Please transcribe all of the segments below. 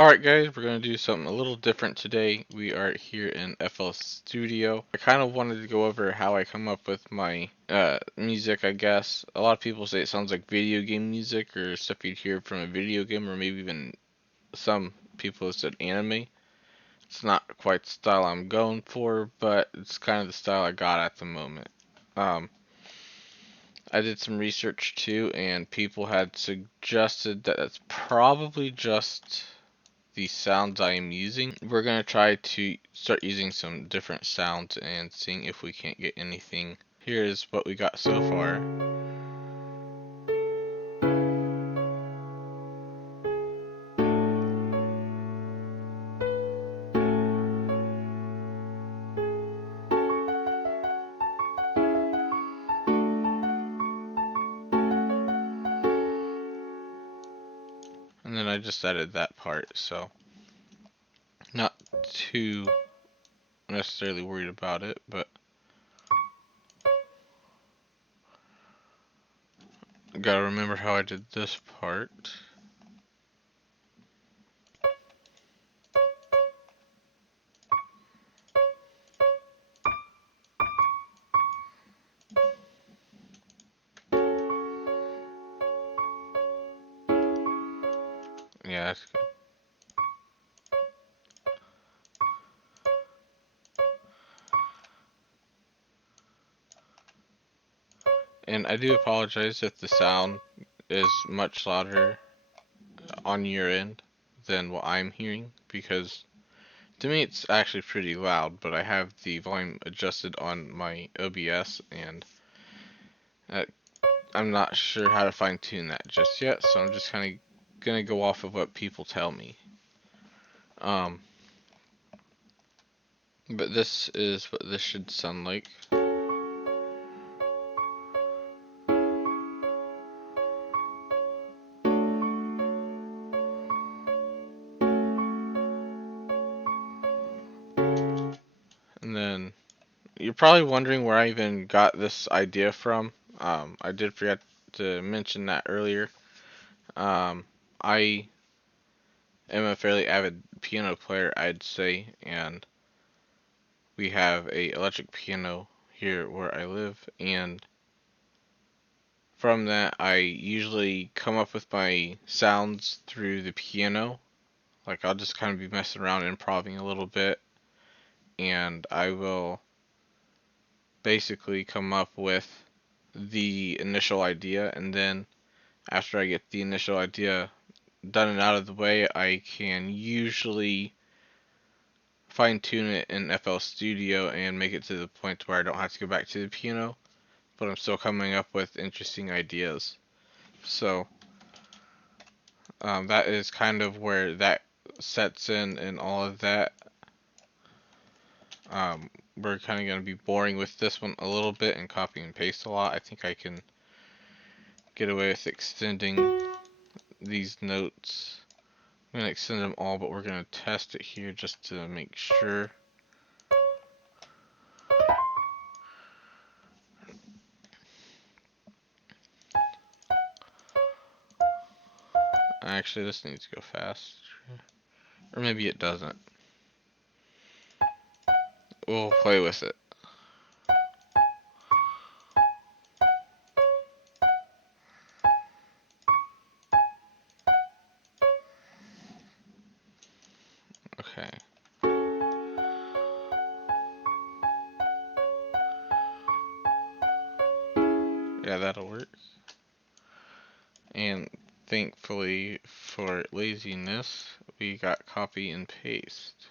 Alright guys, we're going to do something a little different today. We are here in FL Studio. I kind of wanted to go over how I come up with my music, I guess. A lot of people say it sounds like video game music or stuff you'd hear from a video game, or maybe even some people have said anime. It's not quite the style I'm going for, but it's kind of the style I got at the moment. Um, I did some research too, and people had suggested that that's probably just the sounds I am using. We're going to try to start using some different sounds and seeing if we can't get anything. Here is what we got so far. And then I just added that part, so not too necessarily worried about it, but gotta remember how I did this part. Yeah, that's good. And I do apologize if the sound is much louder on your end than what I'm hearing, because to me it's actually pretty loud, but I have the volume adjusted on my OBS, and that I'm not sure how to fine tune that just yet, so I'm just kind of gonna go off of what people tell me. Um, but this is what this should sound like. And then you're probably wondering where I even got this idea from. I did forget to mention that earlier. I am a fairly avid piano player, I'd say, and we have a electric piano here where I live, and from that I usually come up with my sounds through the piano. Like I'll just kind of be messing around, improvising a little bit, and I will basically come up with the initial idea, and then after I get the initial idea done and out of the way, I can usually fine tune it in FL Studio and make it to the point where I don't have to go back to the piano, but I'm still coming up with interesting ideas. So that is kind of where that sets in and all of that. We're kind of going to be boring with this one a little bit and copy and paste a lot. I think I can get away with extending these notes. I'm going to extend them all, but we're going to test it here just to make sure. Actually, this needs to go fast. Or maybe it doesn't. We'll play with it. Okay. Yeah, that'll work. And thankfully for laziness, we got copy and paste.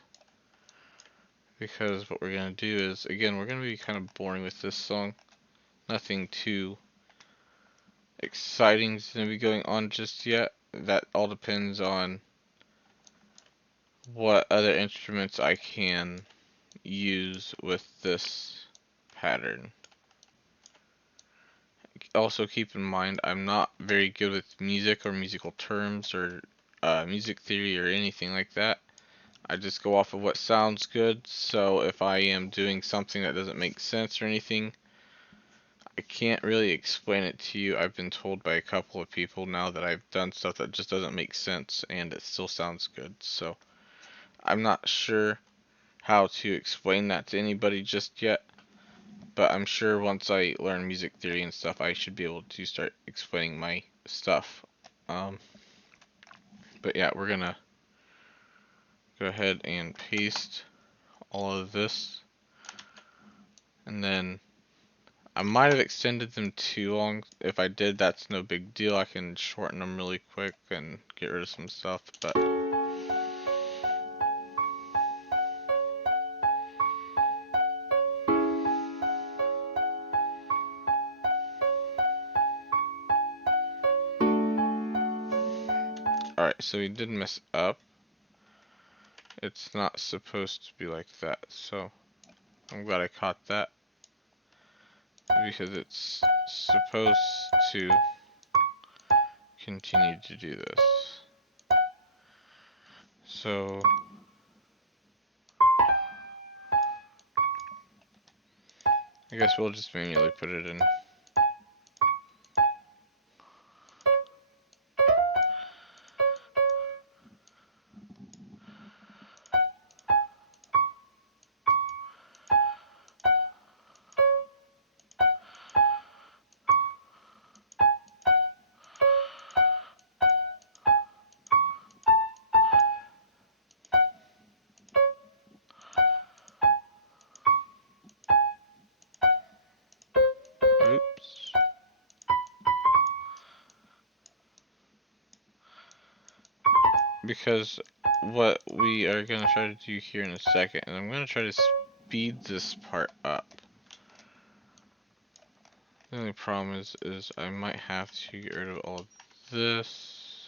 Because what we're going to do is, again, we're going to be kind of boring with this song. Nothing too exciting is going to be going on just yet. That all depends on what other instruments I can use with this pattern. Also keep in mind, I'm not very good with music or musical terms or music theory or anything like that. I just go off of what sounds good, so if I am doing something that doesn't make sense or anything, I can't really explain it to you. I've been told by a couple of people now that I've done stuff that just doesn't make sense and it still sounds good. So I'm not sure how to explain that to anybody just yet. But I'm sure once I learn music theory and stuff, I should be able to start explaining my stuff. But yeah, we're gonna go ahead and paste all of this. And then I might have extended them too long. If I did, that's no big deal. I can shorten them really quick and get rid of some stuff. But alright, so we did mess up. It's not supposed to be like that. So I'm glad I caught that, because it's supposed to continue to do this. So I guess we'll just manually put it in. Oops. Because what we are going to try to do here in a second, and I'm going to try to speed this part up. The only problem is I might have to get rid of all of this,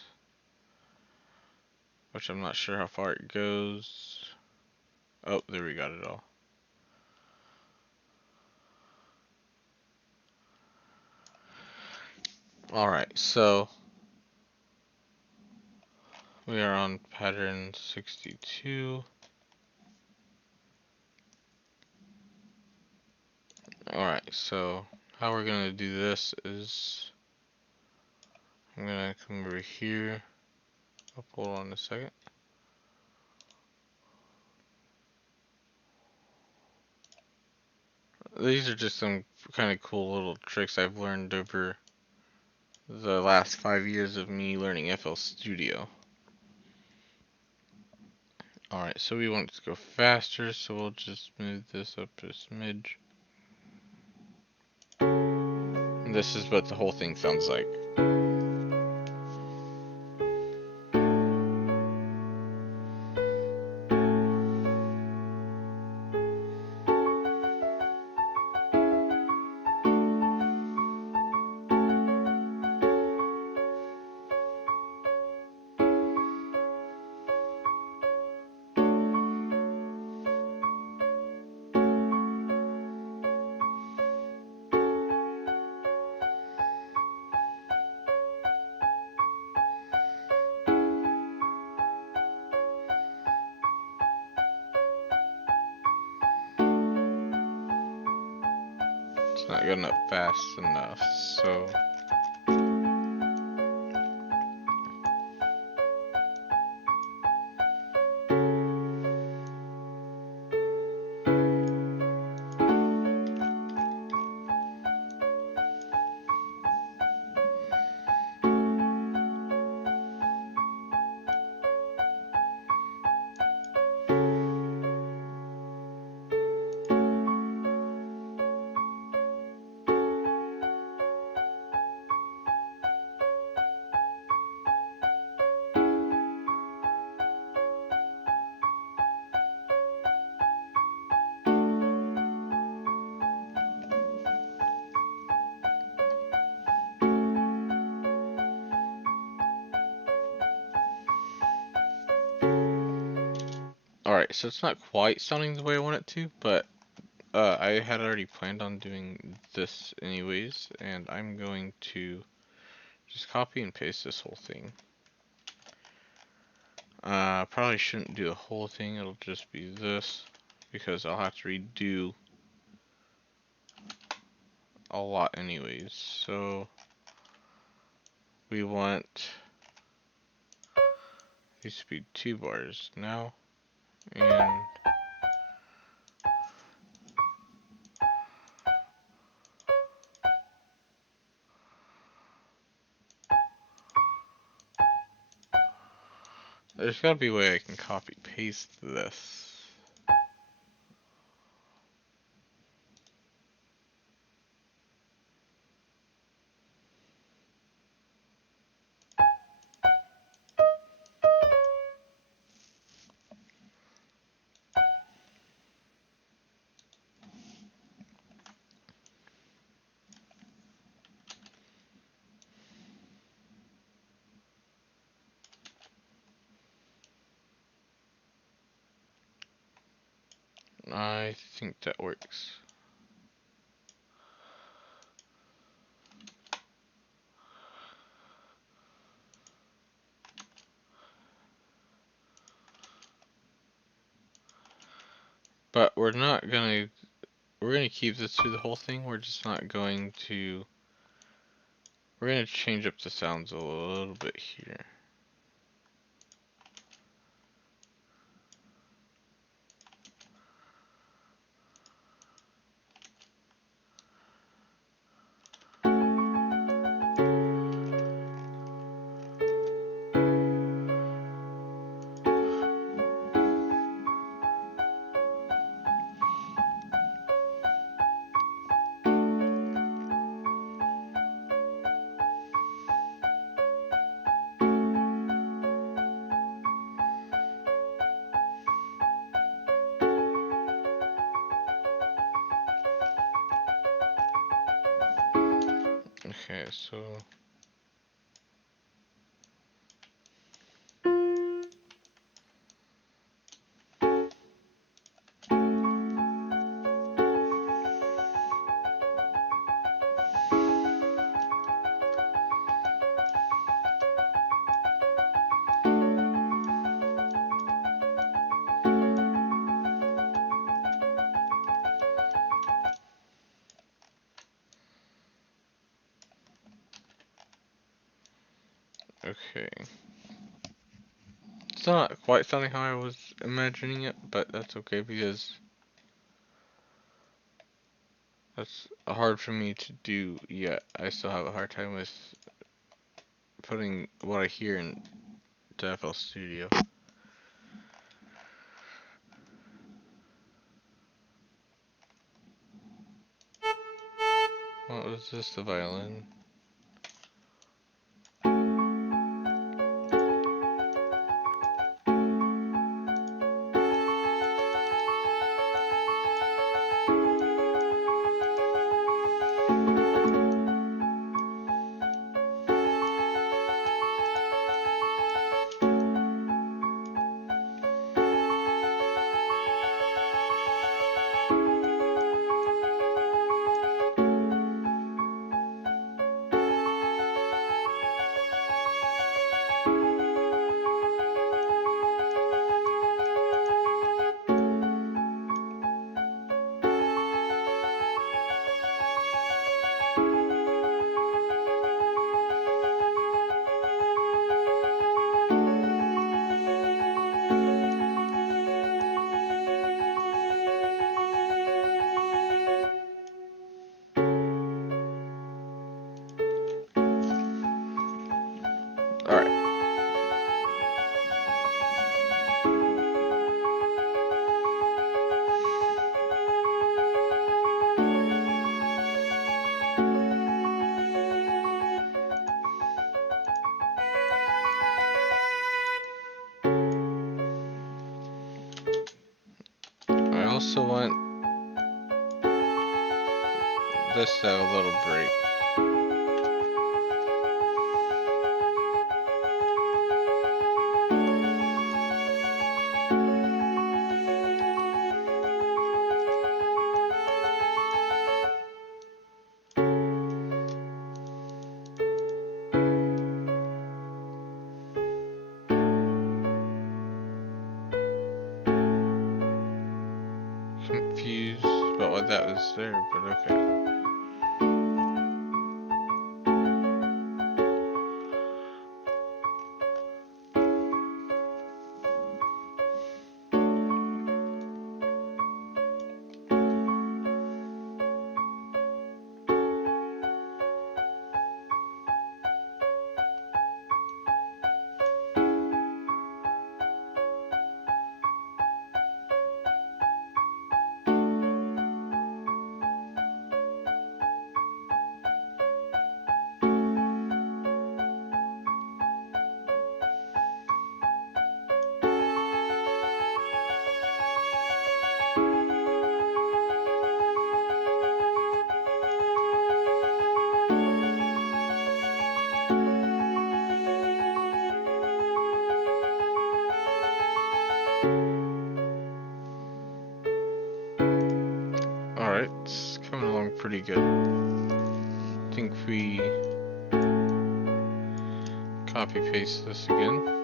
which I'm not sure how far it goes. Oh, there, we got it all. Alright, so we are on pattern 62. Alright, so how we're going to do this is I'm going to come over here. Oh, hold on a second. These are just some kind of cool little tricks I've learned over the last 5 years of me learning FL Studio. Alright, so we want it to go faster, so we'll just move this up a smidge. And this is what the whole thing sounds like. It's not going up fast enough, so alright, so it's not quite sounding the way I want it to, but I had already planned on doing this anyways, and I'm going to just copy and paste this whole thing. Probably shouldn't do the whole thing, it'll just be this, because I'll have to redo a lot anyways. So we want these to be 2 bars now, and there's gotta be a way I can copy paste this. I think that works. But we're gonna keep this through the whole thing. We're just not going to, we're gonna change up the sounds a little bit here. Okay, so okay. It's not quite sounding how I was imagining it, but that's okay because that's hard for me to do yet. I still have a hard time with putting what I hear into FL Studio. What was this, the violin? Alright. I also want this to have a little break. Confused about why that was there, but okay. Alright, it's coming along pretty good. I think we copy paste this again.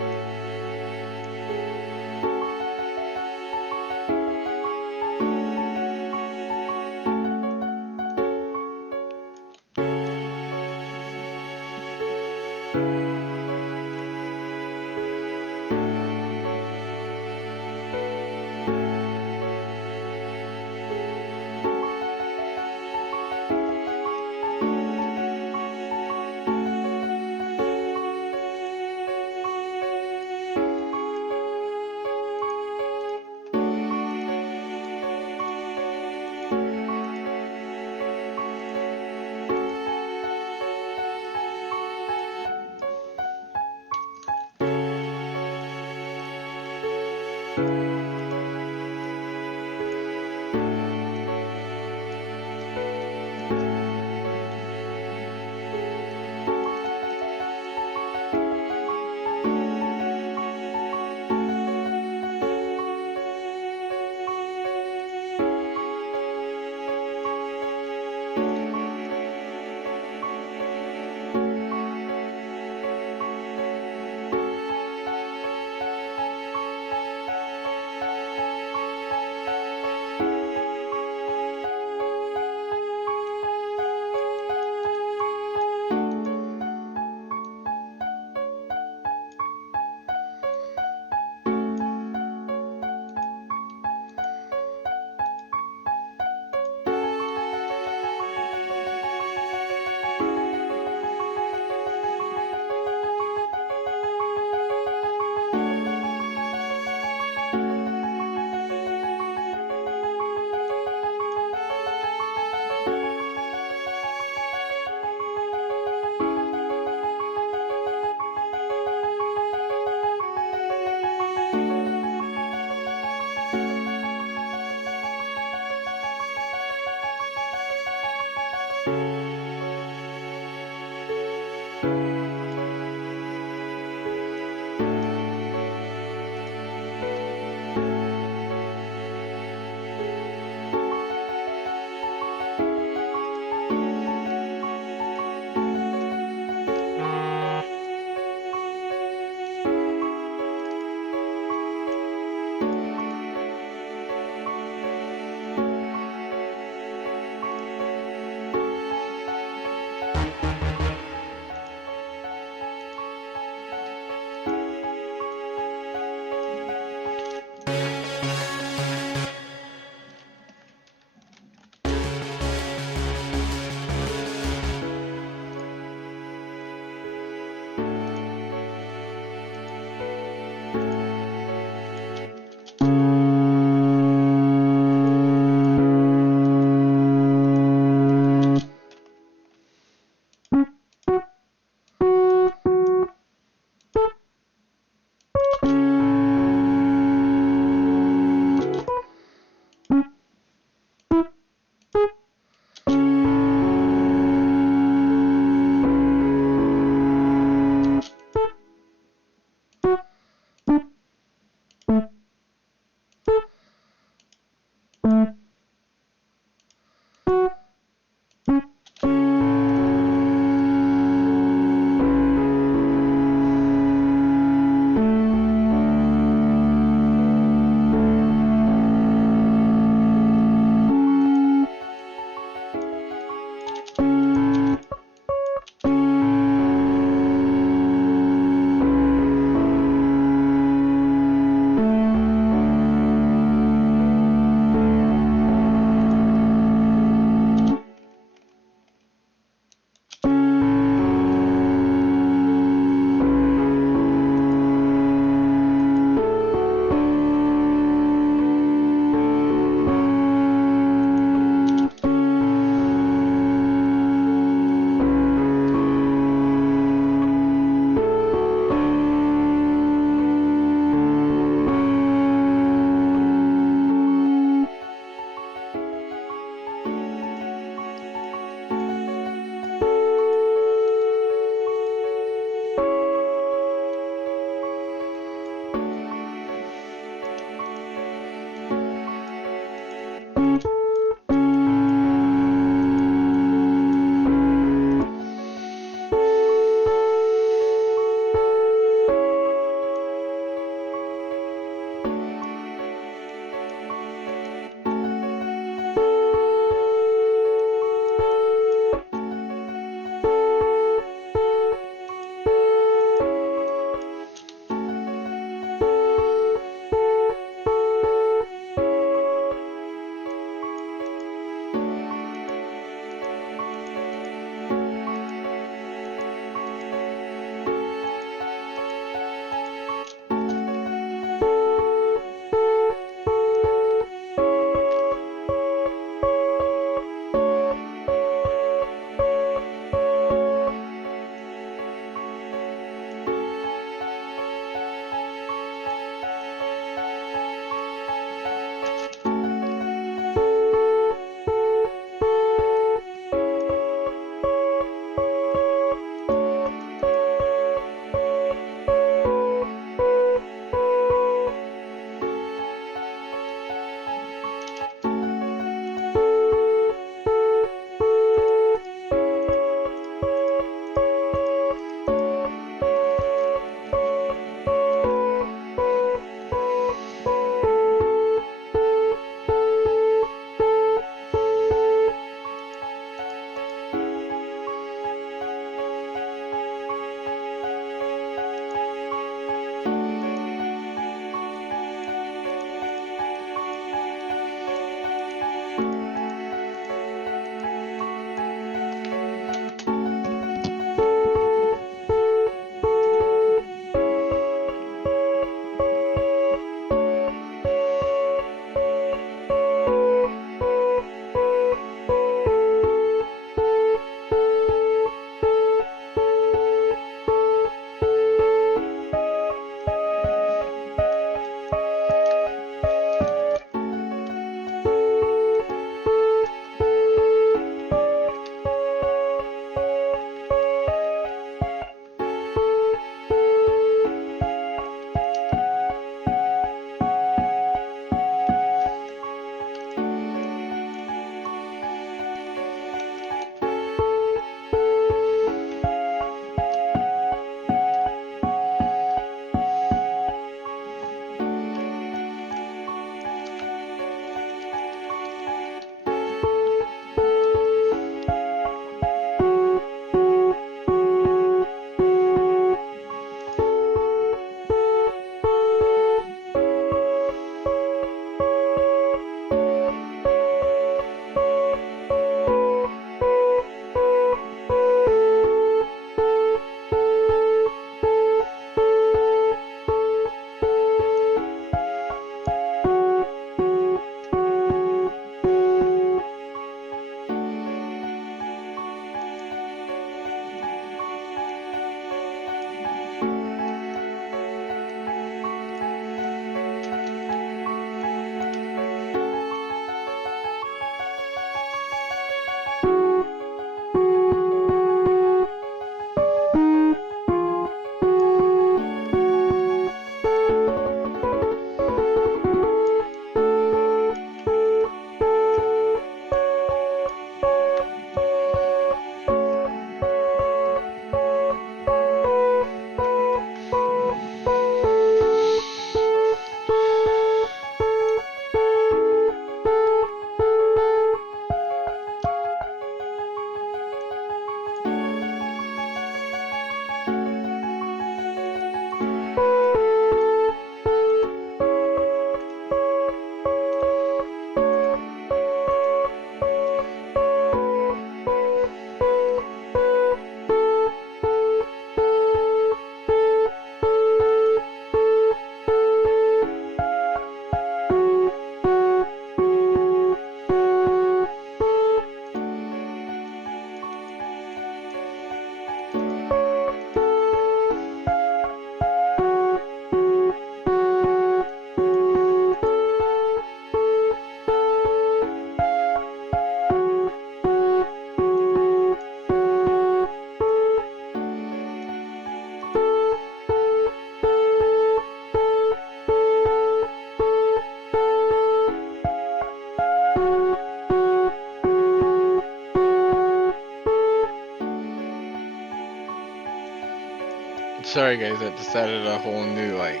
Sorry guys, that just added a whole new like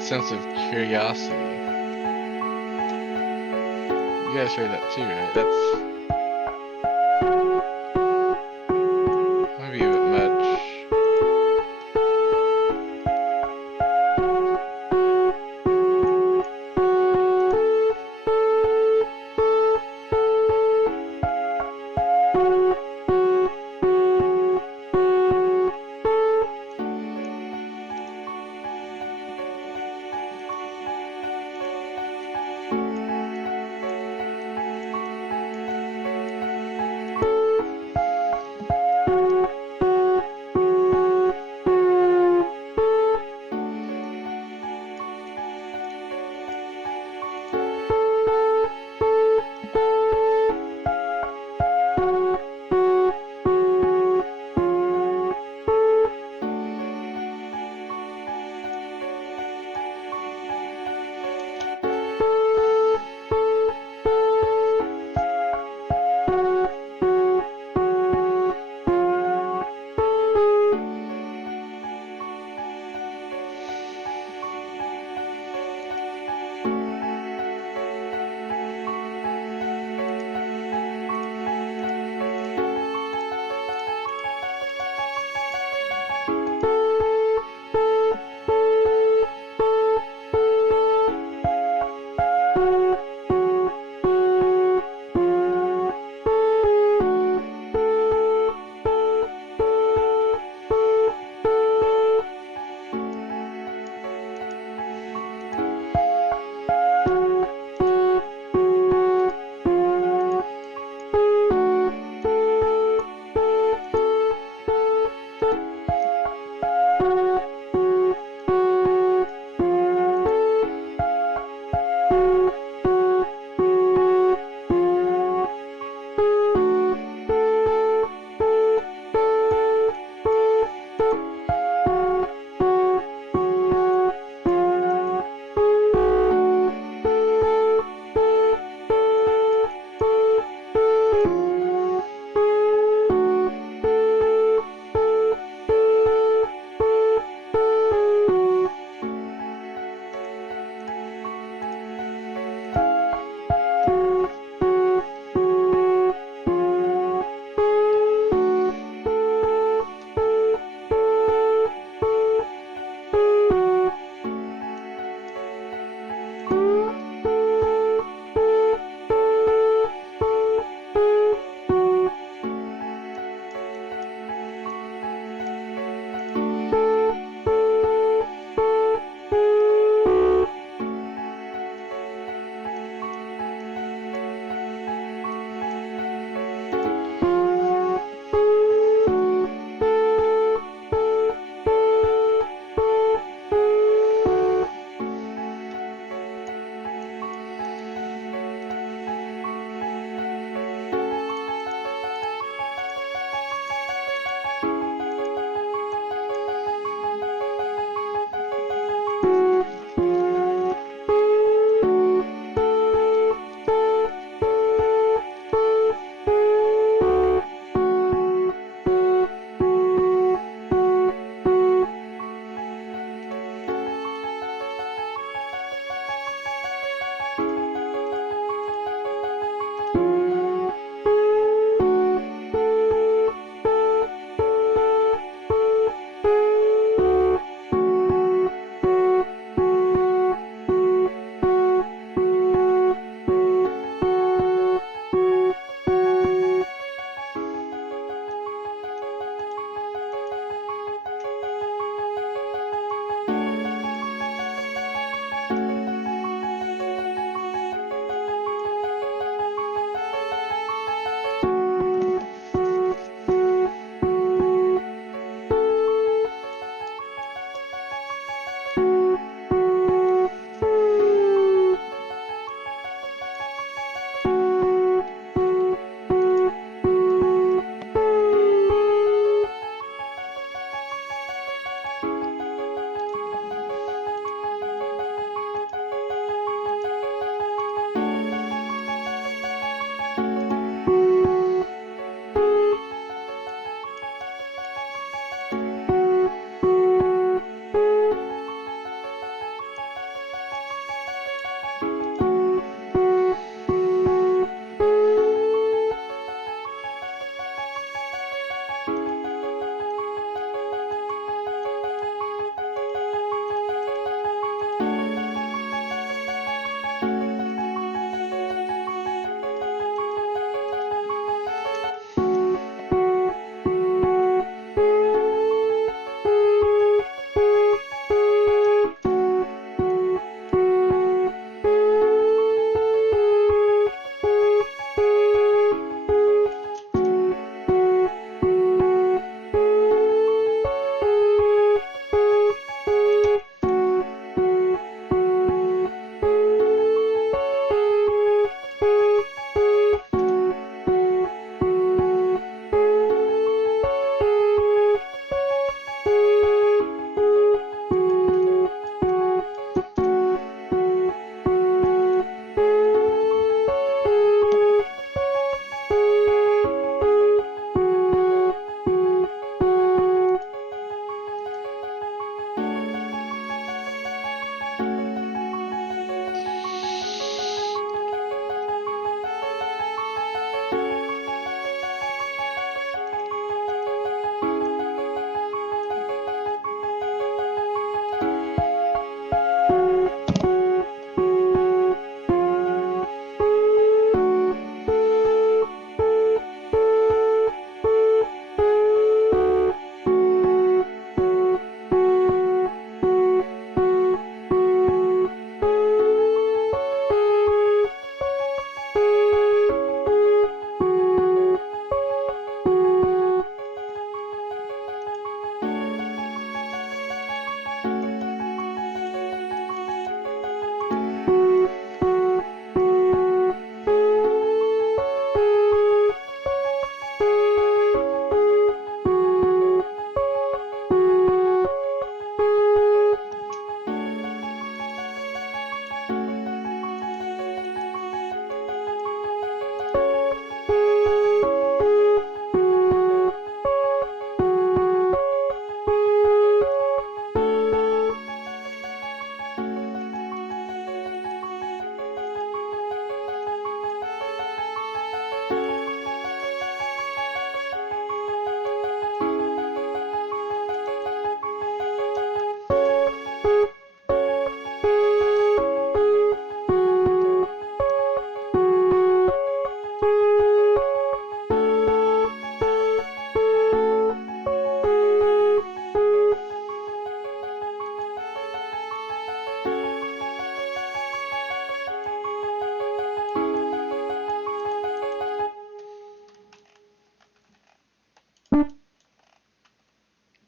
sense of curiosity. You guys heard that too, right? That's might be a bit much.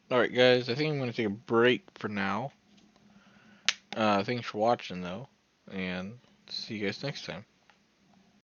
Alright, guys, I think I'm going to take a break for now. Thanks for watching, though, and see you guys next time.